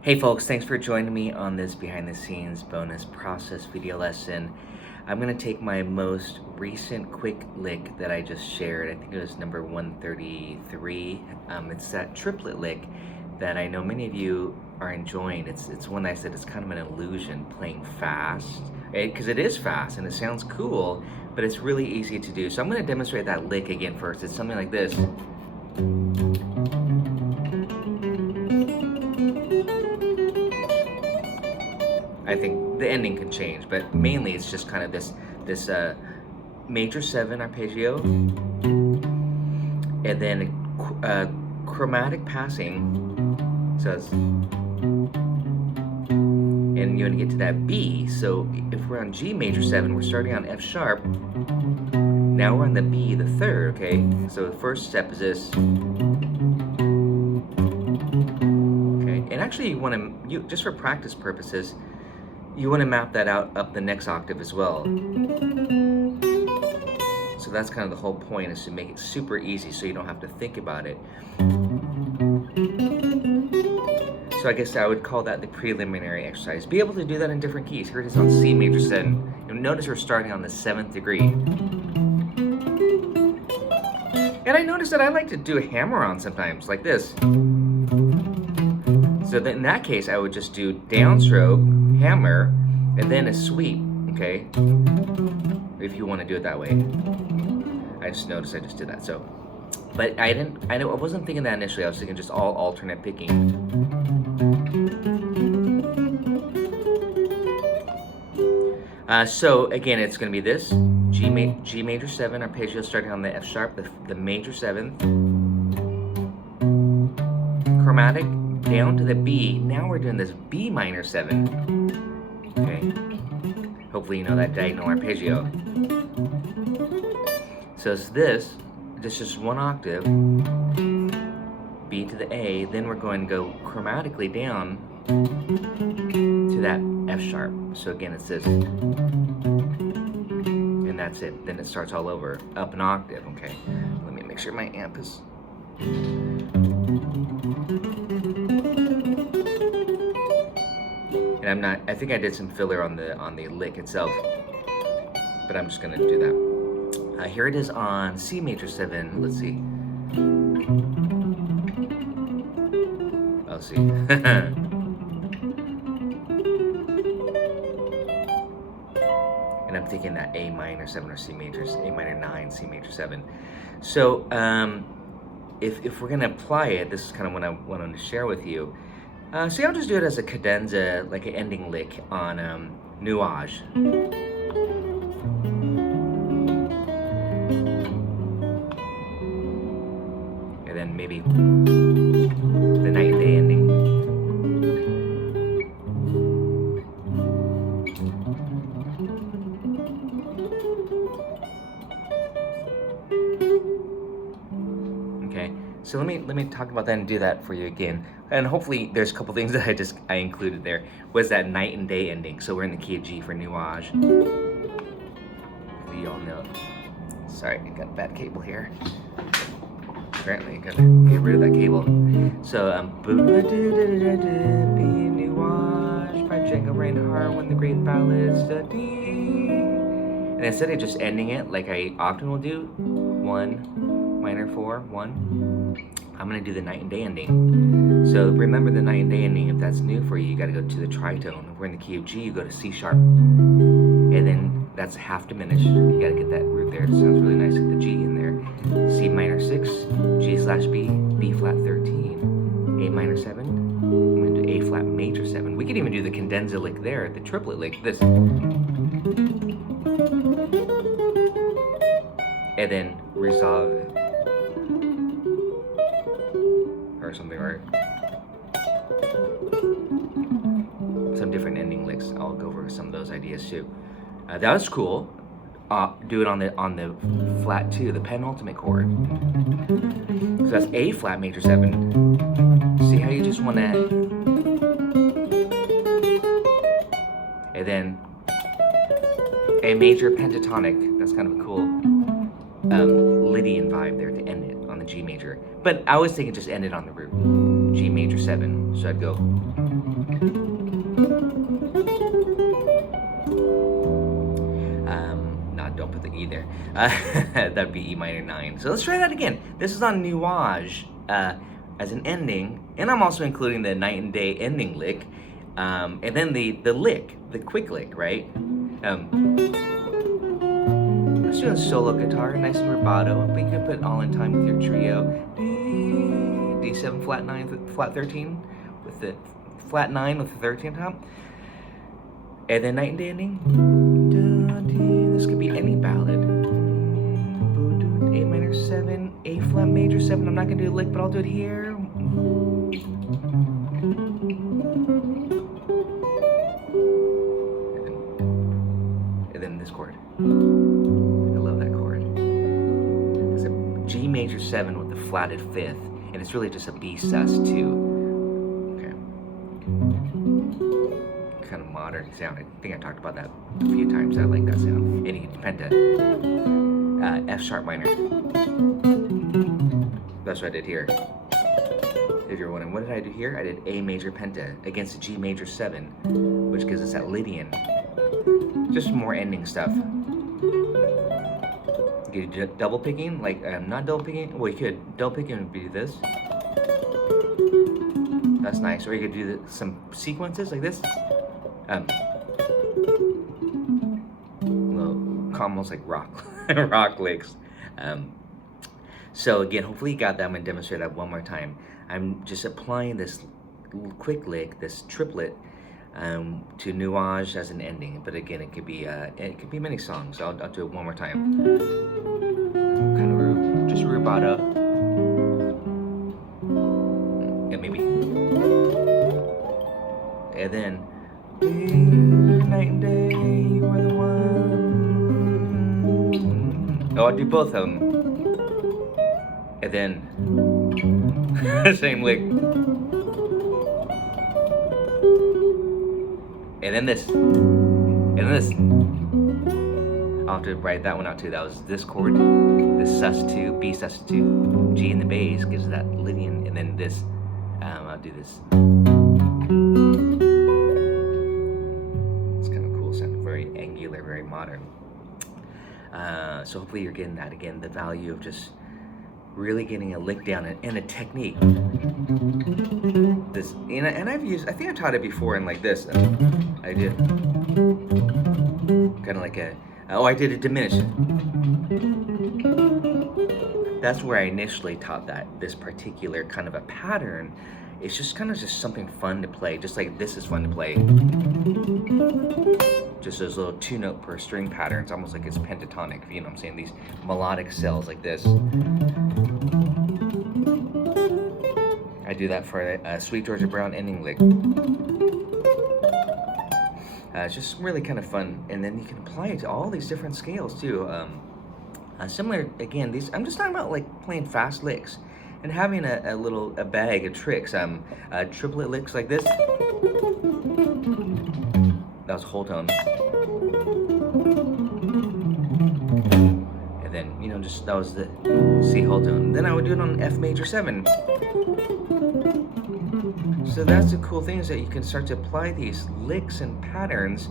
Hey folks, thanks for joining me on this behind the scenes bonus process video lesson. I'm going to take my most recent quick lick that I just shared. I think it was number 133. It's that triplet lick that I know many of you are enjoying. It's one I said it's kind of an illusion playing fast, because it is fast and it sounds cool, but it's really easy to do. So I'm going to demonstrate that lick again first. It's something like this. I think the ending can change, but mainly it's just kind of this major 7 arpeggio, and then chromatic passing. So it's, and you're gonna get to that B. So if we're on G major 7, we're starting on F sharp. Now we're on the B, the third. Okay. So the first step is this. Okay. And actually, you want to just for practice purposes, you want to map that out up the next octave as well. So that's kind of the whole point, is to make it super easy so you don't have to think about it. So I guess I would call that the preliminary exercise. Be able to do that in different keys. Here it is on C major 7. You'll notice we're starting on the 7th degree. And I noticed that I like to do a hammer-on sometimes, like this. So then in that case, I would just do downstroke, hammer, and then a sweep, okay? If you want to do it that way. I just noticed I just did that, so. But I wasn't thinking that initially. I was thinking just all alternate picking. So again, it's going to be this. G major 7, arpeggio starting on the F sharp, the major 7th. Chromatic, down to the B. Now we're doing this B minor 7. Okay. Hopefully you know that diagonal arpeggio. So it's this is just one octave. B to the A. Then we're going to go chromatically down to that F sharp. So again, it's this. And that's it. Then it starts all over. Up an octave. Okay. Let me make sure my amp is. And I think I did some filler on the lick itself, but I'm just gonna do that. Here it is on C major 7. Let's see. I'll see. And I'm thinking that A minor 7 or C major, A minor 9, C major 7. So if we're gonna apply it, this is kind of what I wanted to share with you. See, I'll just do it as a cadenza, like an ending lick on nuage. And then maybe the night and day ending. Okay. So let me talk about that and do that for you again. And hopefully there's a couple things that I included there. Was that night and day ending. So we're in the key of G for nuage. You all know. Sorry, I got a bad cable here. Apparently I gotta get rid of that cable. So nuage by Django Reinhardt, when the great ballads. And instead of just ending it like I often will do, 1 minor 4, 1. I'm going to do the night and day ending. So remember the night and day ending. If that's new for you, you got to go to the tritone. If we're in the key of G, you go to C sharp. And then that's half diminished. You got to get that root there. It sounds really nice with the G in there. C minor 6, G/B, B flat 13, A minor 7. I'm going to do A flat major 7. We could even do the cadenza lick there, the triplet lick, this. And then resolve. Or something, or some different ending licks. I'll go over some of those ideas too. That was cool. Do it on the flat 2, the penultimate chord. So that's A flat major 7. See how you just want to, and then a major pentatonic. That's kind of a cool Lydian vibe there to end it on the G major. But I was thinking just end it on the root. G major 7. So I'd go. Don't put the E there. That'd be E minor 9. So let's try that again. This is on nuage as an ending, and I'm also including the night and day ending lick, and then the lick, the quick lick, right? Let's do a solo guitar, nice and rubato. But you can put all in time with your trio. D7 flat 9, flat 13, with the flat 9 with the 13 top, and then night and day ending. This could be any ballad. A minor 7, A flat major 7. I'm not gonna do a lick, but I'll do it here. And then this chord. I love that chord. It's a G major 7 with the flatted 5th, and it's really just a B sus2. Okay. Kind of modern sound. I think I talked about that a few times. I like that sound. And you can penta. F sharp minor. That's what I did here. If you're wondering, what did I do here? I did A major penta against a G major 7, which gives us that Lydian. Just more ending stuff. You could do double picking, like not double picking. Well, you could. Double picking would be this. That's nice. Or you could do some sequences like this. Almost like rock licks. So again, hopefully you got that. I'm gonna demonstrate that one more time. I'm just applying this quick lick, this triplet, to nuage as an ending. But again, it could be many songs. I'll do it one more time. Kind of just rubato, and maybe, and then. Night and day, you are the one. Oh, I'll do both of them. And then, same lick. And then this. And then this. I'll have to write that one out too. That was this chord, this sus2, B sus2, G in the bass gives that Lydian, and then this. I'll do this. Very angular, very modern. So hopefully you're getting that again, the value of just really getting a lick down and a technique. This, and I've used, I think I taught it before in like this. I did kind of like I did a diminished. That's where I initially taught this particular kind of a pattern. It's just kind of just something fun to play, just like this is fun to play. Just those little 2-note per string patterns, almost like it's pentatonic, you know what I'm saying? These melodic cells like this. I do that for a Sweet Georgia Brown ending lick. It's just really kind of fun, and then you can apply it to all these different scales too. Similar, again, these, I'm just talking about like playing fast licks and having a bag of tricks. Triplet licks like this. That was whole tone. And then, just, that was the C whole tone. Then I would do it on F major 7. So that's the cool thing, is that you can start to apply these licks and patterns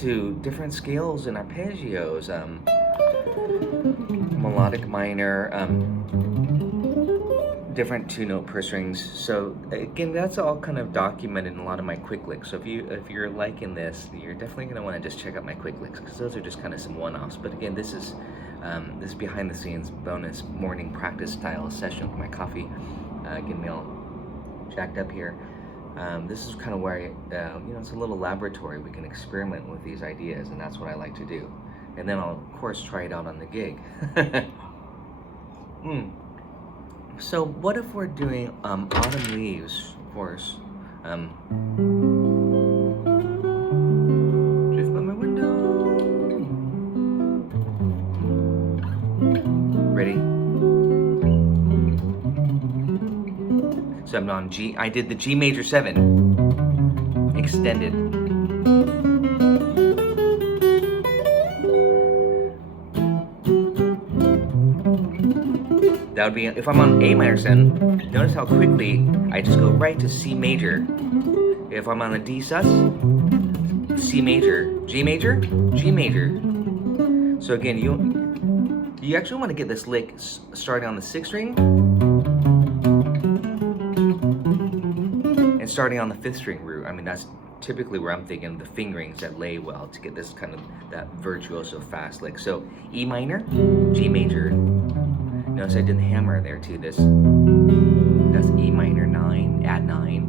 to different scales and arpeggios. Melodic minor, different 2-note per strings. So again, that's all kind of documented in a lot of my quick licks. So if you're liking this, you're definitely going to want to just check out my quick licks, because those are just kind of some one-offs. But again, this is behind the scenes bonus morning practice style session with my coffee, getting me all jacked up here. This is kind of where it's a little laboratory. We can experiment with these ideas, and that's what I like to do. And then I'll of course try it out on the gig. So what if we're doing Autumn Leaves, of course. Drift by my window. Ready? So I'm on G. I did the G major 7 extended. That would be, if I'm on A minor 7, notice how quickly I just go right to C major. If I'm on a D sus, C major, G major, G major. So again, you actually want to get this lick starting on the 6th string and starting on the 5th string root. I mean, that's typically where I'm thinking the fingerings that lay well to get this kind of that virtuoso fast lick. So E minor, G major. Notice I did the hammer there too. That's E minor 9, add 9.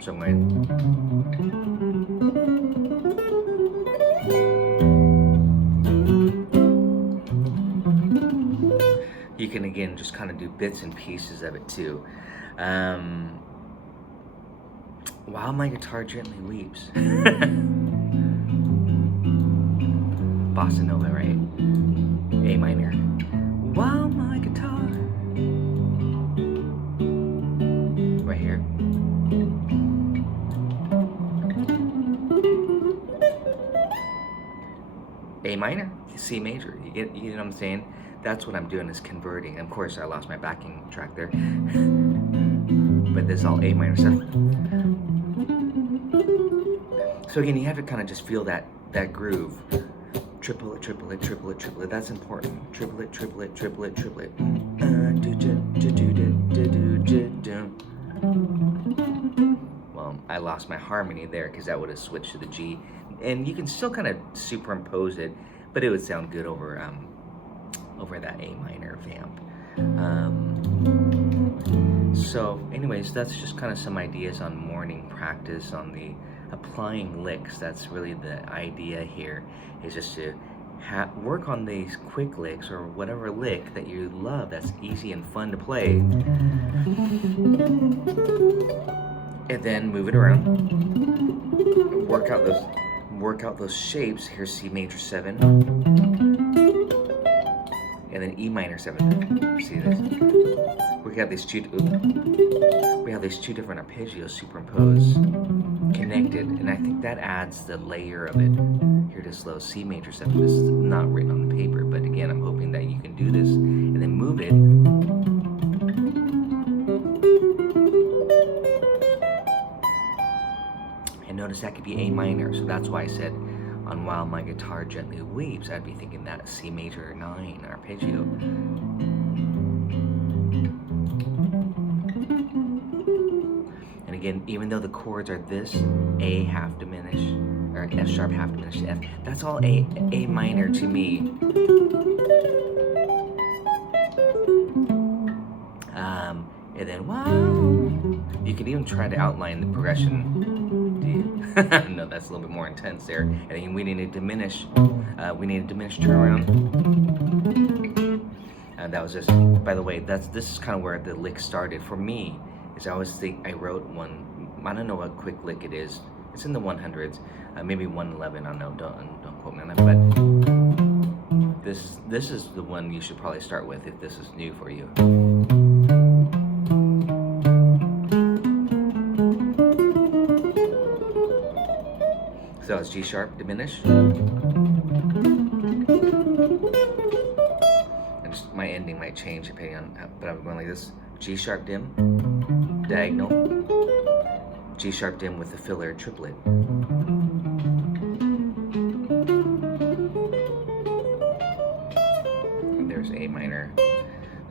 So I'm going. You can again just kind of do bits and pieces of it too. While my guitar gently weeps. Bossa Nova, right? A minor. While my guitar. Right here. A minor, C major. You know what I'm saying? That's what I'm doing, is converting. Of course, I lost my backing track there. But this is all A minor stuff. So again, you have to kind of just feel that groove. Triplet, triplet, triplet, triplet. That's important. Triplet, triplet, triplet, triplet. Well, I lost my harmony there because that would have switched to the G. And you can still kind of superimpose it, but it would sound good over that A minor vamp. So anyways, that's just kind of some ideas on morning practice on the applying licks. That's really the idea here, is just to work on these quick licks or whatever lick that you love that's easy and fun to play, and then move it around, work out those shapes. Here's C major 7 and then E minor 7. See this? We have these two different arpeggios superimposed, connected, and I think that adds the layer of it. Here it is slow, C major 7. This is not written on the paper, but again, I'm hoping that you can do this and then move it. And notice that could be A minor, so that's why I said on While My Guitar Gently Weeps, I'd be thinking that C major 9 arpeggio. And again, even though the chords are this, A half diminished, or F sharp half diminished F, that's all A minor to me. And then, wow, you could even try to outline the progression. No, that's a little bit more intense there. And then we need to diminish. We need to diminish turnaround. That was just, by the way, this is kind of where the lick started for me. Is I always think I wrote one. I don't know what quick lick it is. It's in the 100s, maybe 111. I don't know. Don't quote me on that. But this is the one you should probably start with if this is new for you. So it's G sharp diminish. And just my ending might change depending on, but I'm going like this. G sharp dim, diagonal, G sharp dim with the filler triplet. And there's A minor.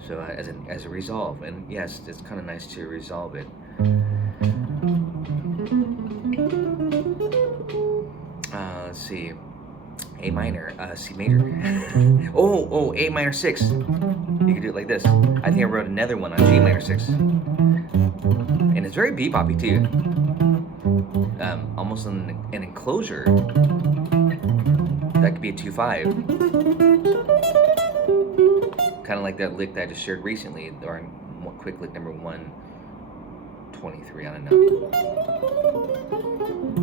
So as a resolve, and yes, it's kind of nice to resolve it. Let's see, A minor, C major. oh, A minor 6. You could do it like this. I think I wrote another one on G minor 6. And it's very beboppy too. Almost an enclosure. That could be a 2/5. Kind of like that lick that I just shared recently, or quick lick number 123, I don't know.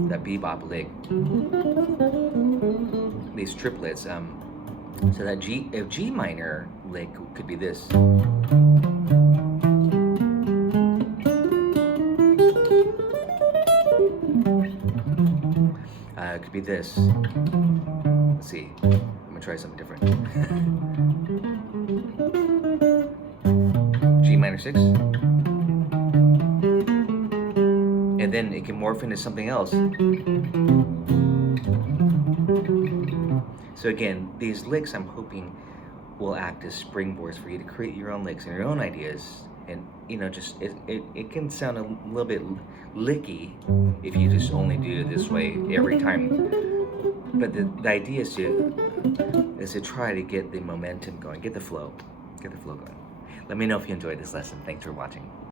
That bebop lick. These triplets. So that G minor lick could be this. It could be this. Let's see. I'm gonna try something different. 6. And then it can morph into something else. So again, these licks I'm hoping will act as springboards for you to create your own licks and your own ideas. And just it can sound a little bit licky if you just only do it this way every time. But the idea is to try to get the momentum going, get the flow going. Let me know if you enjoyed this lesson. Thanks for watching.